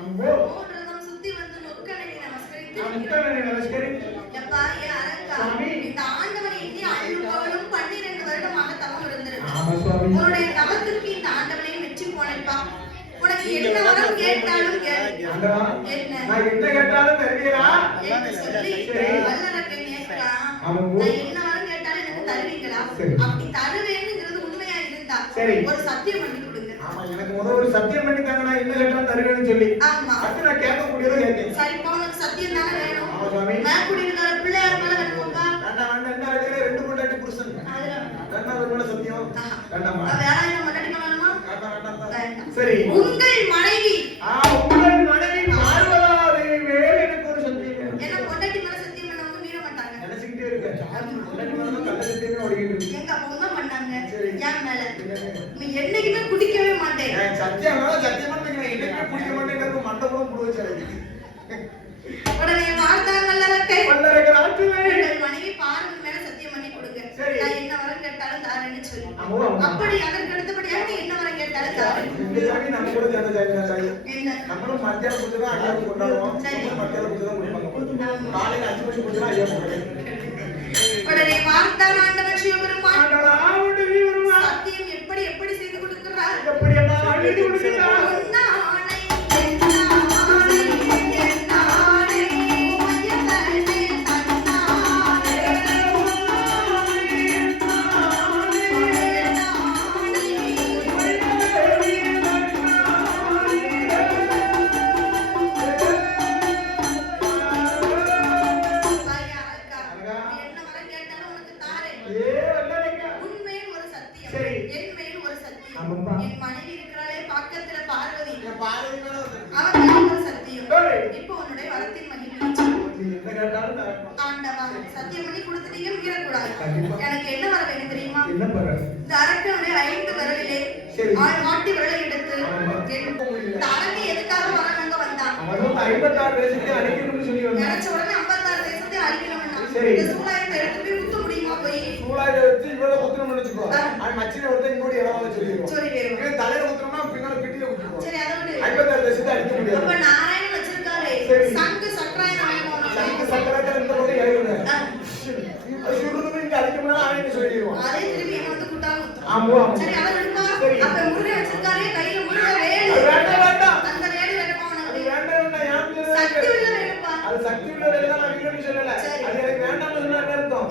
மூன்றதம் சுத்தி வந்து முக்கனை நமஸ்கரித்து எப்பா ஏ அரங்கா இந்த ஆண்டவனை எண்ணி அழுபவளும் 12 வருடமாக தவம் இருந்திருக்கிறார். உன்னுடைய தவத்துக்கு இந்த ஆண்டவனை மெச்சி போனேப்பா. உனக்கு என்ன வரம் கேட்டாலும் நான் என்ன கேட்டாலும் தருவீரா என்று சொல்லி வல்லரக்கன் கேட்கிறான். நான் என்ன வரம் கேட்டாலும் எனக்கு தருவீங்களா? அப்படி தருவேங்கிறது உண்மையா இருந்தா ஒரு சத்தியம் பண்ணி கொடுங்க. ஆமா, எனக்கு முதல்ல ஒரு சத்தியம் பண்ணி தாங்க, நான் என்ன கேட்டாலும் தருவேன்னு சொல்லி. ஆமா, அது நான் கேட்கக்கூடியதை கேட்கேன். சரி, உனக்கு சத்தியம் தானே வேணும். ஆமா சுவாமி. மேற்கூடி இருக்கிற பிள்ளையார் மேல வேணுமா? வேண்டாம் வேண்டாம், என்ன அடிக்கிற 2 பொண்டாட்டி புருஷன். வேண்டாம், அது மேல சத்தியம் வேண்டாமா? வேற என்ன பொண்டாட்டி பண்ணணுமா? வேண்டாம். சரி, உங்கள் மனைவி உங்கள் மனைவி பார்வதாதேவி மேல எனக்கு ஒரு சத்தியம். என்ன பொண்டாட்டி மேல சத்தியம் பண்ணவங்க மீற மாட்டாங்க. நினைச்சிட்டே இருக்கேன், பொண்டாட்டி மேல தான் கள்ள சத்தியமே ஓடிக்கிட்டு இருக்கு. எங்க அப்பா தான் பண்ணாங்க. என் மேல நீ என்னைக்குமே குடிக்கவே மாட்டேன். சத்தியம் மேல சத்தியமா நான் என்னைக்குமே குடிக்க மாட்டேங்கிறது மண்டபம் புடுவச்சாரு. உடனே வார்த்தை வல்லரக்கை உங்கள் மனைவி பார்வதி மேல சத்தியம் பண்ணி கொடுங்க. நான் என்ன வரம் கேட்டாலும் தாரேன்னு சொல்லி. அப்படி அதற்கு அடுத்தபடியாக நீ என்ன வரம் கேட்டாலும் தாரேன். இந்த சாமி நம்ம கூட சேர்ந்த சாமி என்ன நம்மளும் மத்தியான பூஜை தான் ஐயா கொண்டாடுவோம். மத்தியான பூஜை தான் முடிப்பாங்க. காலையில 5 மணிக்கு பூஜை ஐயா கொண்டாடுவோம். உடனே வார்த்தான் ஆண்டவர் சிவபெருமான் சத்தியம் எப்படி எப்படி செய்து கொடுக்கிறார், எப்படி எல்லாம் அழித்து கொடுக்கிறார். என் மனைவி இருக்கிறாளே பக்கத்துல பார்வதி, சத்தியம். இப்போ உன்னுடைய வரத்தின் மகிமை ஆண்டவா சத்தியம் பண்ணி கொடுத்துட்டீங்க, மீறக்கூடாது. எனக்கு என்ன வர வேணும் தெரியுமா? இந்த அரக்கனுடைய 5 விரலிலே மாட்டி விரலை எடுத்து இந்த அரக்கை எதுக்காக வரவங்க வந்தான்? 56 தேசத்தை அழிக்கணும்னு சொல்லி நினைச்ச உடனே 56 தேசத்தை அழிக்கணும்னா இந்த சூலாயத்தை எடுத்து போய் குத்த முடியுமா? போய் சூலாயத்தை வச்சு இவ்வளவு குத்தணும்னு நினைச்சுக்கோ. அது மச்சின ஒருத்தன் இங்கோடி இடமா சொல்லிடுவோம். தலையில குத்துறோம்னா பின்னால பிட்டில குத்துறோம். சரி, அதோட 56 தேசத்தை அழிக்க முடியாது. அப்ப நாராயணன் வச்சிருக்காரு சங்கு சக்கராயன் வேணும். சங்கு சக்கராயன் இந்த பக்கம் ஏறுங்க. அது சுருன்னு இங்க அழிக்க முடியாது ஆயின்னு சொல்லிடுவோம். அதே திருப்பி என்ன வந்து குட்டாங்க. ஆமா. சரி, அத விடுப்பா. அப்ப முருகன் வச்சிருக்காரு கையில முருக வேல். வேண்டாம் வேண்டாம். அந்த வேல் வேணுமா உனக்கு? அது வேண்டாம் வேண்டாம். யாம் சொல்றது சக்தி உள்ள வேணுப்பா. அது சக்தி உள்ள வேல் தான், நான் வீரன்னு சொல்லல. அது எனக்கு வேண்டாம்னு சொன்னா என்ன அர்த்தம்?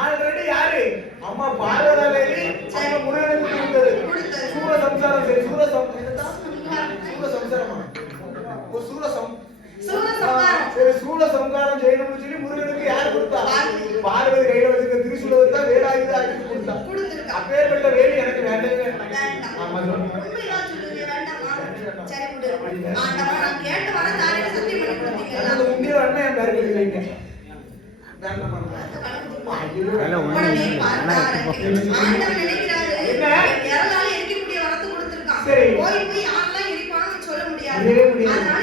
ஆல்ரெடி யாரு அம்மா பார்வதாதேவி அம்மா முருகனுக்கு கொடுத்தது சூர சம்சாரம். சரி, சூர சம்சாரமா சரி, சூர சம்சாரம் செய்யணும்னு சொல்லி முருகனுக்கு யார் கொடுத்தா? பார்வதி கையில வச்சிருக்க திரிசூலத்தை தான் வேலாயுத அடிச்சு கொடுத்தா. அப்பேற்பட்ட வேலி எனக்கு வேண்டவே வேண்டாம். ஆமா சொல்லுங்க. சரி, விடு. ஆண்டவா நான் கேட்டு வர தாரேன்னு சத்தியம் பண்ணி கொடுத்தீங்களா? அந்த உண்டியல் அண்ணன் என் பேருக்கு எழுதி வைங்க. உடனே பார்த்தாரு ஆண்டவன் நினைக்கிறாரு யாரால இருக்கக்கூடிய வரத்து கொடுத்திருக்கான். போய் யாரெல்லாம் இருப்பான்னு சொல்ல முடியாது. அதனால